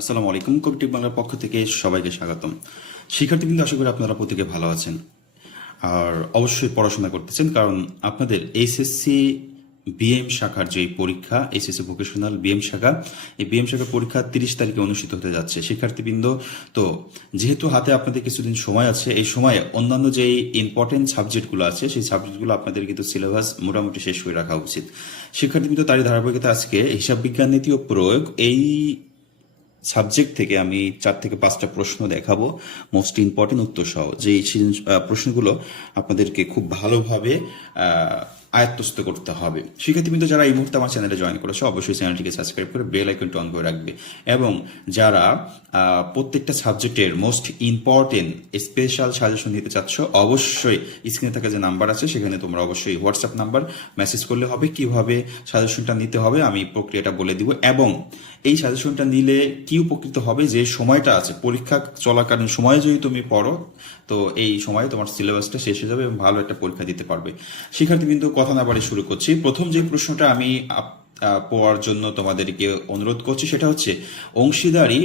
আসসালামু আলাইকুম। কবিটিক বাংলার পক্ষ থেকে সবাইকে স্বাগতম। শিক্ষার্থীবৃন্দ, আশা করি আপনারা প্রত্যেকে ভালো আছেন আর অবশ্যই পড়াশোনা করতেছেন, কারণ আপনাদের এইচএসসি বিএম শাখার যে পরীক্ষা, এইচএসসি ভোকেশনাল বিএম শাখা, এই বিএম শাখার পরীক্ষা 30 তারিখে অনুষ্ঠিত হতে যাচ্ছে। শিক্ষার্থীবৃন্দ, তো যেহেতু হাতে আপনাদের কিছুদিন সময় আছে, এই সময়ে অন্যান্য যে ইম্পর্টেন্ট সাবজেক্টগুলো আছে সেই সাবজেক্টগুলো আপনাদের কিন্তু সিলেবাস মোটামুটি শেষ করে রাখা উচিত। শিক্ষার্থীবৃন্দ, তারই ধারাবাহিকতা আজকে হিসাব বিজ্ঞান নীতি ও প্রয়োগ এই সাবজেক্ট থেকে আমি 4 থেকে 5টা প্রশ্ন দেখাবো, মোস্ট ইম্পর্টেন্ট উত্তর সহ। যে প্রশ্নগুলো আপনাদেরকে খুব ভালোভাবে আয়ত্তস্থ করতে হবে। শিক্ষার্থীবৃন্দ, যারা এই মুহূর্তে আমার চ্যানেলে জয়েন করেছে, অবশ্যই চ্যানেলটিকে সাবস্ক্রাইব করে বেল আইকনটি অন করে রাখবে। এবং যারা প্রত্যেকটা সাবজেক্টের মোস্ট ইম্পর্টেন্ট স্পেশাল সাজেশন নিতে চাচ্ছ, অবশ্যই স্ক্রিনে থাকা যে নাম্বার আছে সেখানে তোমরা অবশ্যই হোয়াটসঅ্যাপ নাম্বার মেসেজ করলে হবে। কিভাবে সাজেশনটা নিতে হবে আমি প্রক্রিয়াটা বলে দিব, এবং এই সাজেশনটা নিলে কি উপকৃত হবে, যে সময়টা আছে পরীক্ষা চলাকালীন সময়ে যদি তুমি পড়ো, তো এই সময়ে তোমার সিলেবাসটা শেষ হয়ে যাবে এবং ভালো একটা পরীক্ষা দিতে পারবে। শিক্ষার্থীবৃন্দ, কথা না বাড়ি শুরু করছি। প্রথম যে প্রশ্নটা আমি পড়ার জন্য তোমাদেরকে অনুরোধ করছি সেটা হচ্ছে অংশীদারি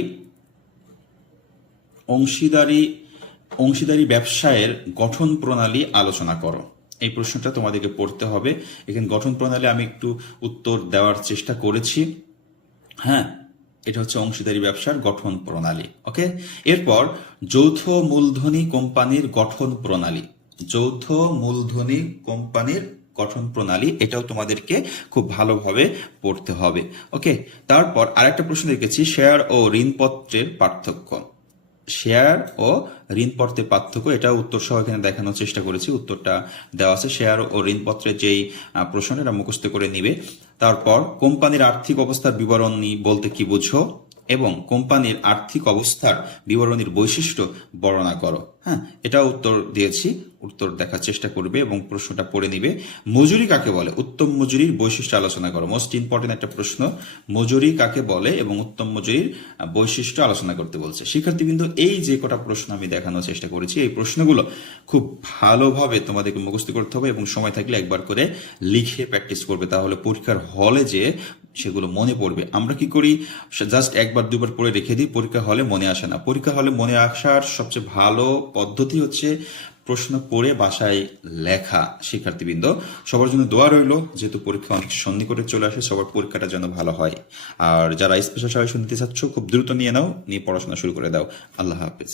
অংশীদারি অংশীদারি ব্যবসায়ের গঠন প্রণালী আলোচনা করো। এই প্রশ্নটা তোমাদেরকে পড়তে হবে। এখানে গঠন প্রণালী আমি একটু উত্তর দেওয়ার চেষ্টা করেছি। হ্যাঁ, এটা হচ্ছে অংশীদারি ব্যবসার গঠন প্রণালী। ওকে, এরপর যৌথ মূলধনী কোম্পানির গঠন প্রণালী। যৌথ মূলধনী কোম্পানির গঠন প্রণালী, এটাও তোমাদেরকে খুব ভালোভাবে পড়তে হবে। ওকে, তারপর আরেকটা প্রশ্ন দেখেছি, শেয়ার ও ঋণপত্রের পার্থক্য। শেয়ার ও ঋণপত্রের পার্থক্য, এটা উত্তর সহ এখানে দেখানোর চেষ্টা করেছি। উত্তরটা দেওয়া আছে। শেয়ার ও ঋণপত্রের যেই প্রশ্নটা, এটা মুখস্থ করে নিবে। তারপর কোম্পানির আর্থিক অবস্থার বিবরণী বলতে কি বুঝো, এবং কোম্পানির আর্থিক অবস্থার বিবরণীর বৈশিষ্ট্য বর্ণনা করো। হ্যাঁ, এটা উত্তর দিয়েছি, উত্তর দেখার চেষ্টা করবে এবং প্রশ্নটা পড়ে নিবে। মজুরি কাকে বলে, উত্তম মজুরির বৈশিষ্ট্য আলোচনা করো। মোস্ট ইম্পর্টেন্ট একটা প্রশ্ন, মজুরি কাকে বলে এবং উত্তম মজুরির বৈশিষ্ট্য আলোচনা করতে বলছে। শিক্ষার্থীবৃন্দ, এই যে কটা প্রশ্ন আমি দেখানোর চেষ্টা করেছি, এই প্রশ্নগুলো খুব ভালোভাবে তোমাদেরকে মুখস্থ করতে হবে এবং সময় থাকলে একবার করে লিখে প্র্যাকটিস করবে, তাহলে পরীক্ষার হলে যে সেগুলো মনে পড়বে। আমরা কি করি, জাস্ট একবার দুবার পড়ে রেখে দিই, পরীক্ষা হলে মনে আসে না। পরীক্ষা হলে মনে আসার সবচেয়ে ভালো পদ্ধতি হচ্ছে প্রশ্ন পড়ে বাসায় লেখা। শিক্ষার্থীবৃন্দ, সবার জন্য দোয়া রইল, যেহেতু পরীক্ষা অনেক সন্নিকটে চলে আসে, সবার পরীক্ষাটা যেন ভালো হয়। আর যারা স্পেশাল সাজেশন নিতে চাচ্ছ, খুব দ্রুত নিয়ে নাও, নিয়ে পড়াশোনা শুরু করে দাও। আল্লাহ হাফেজ।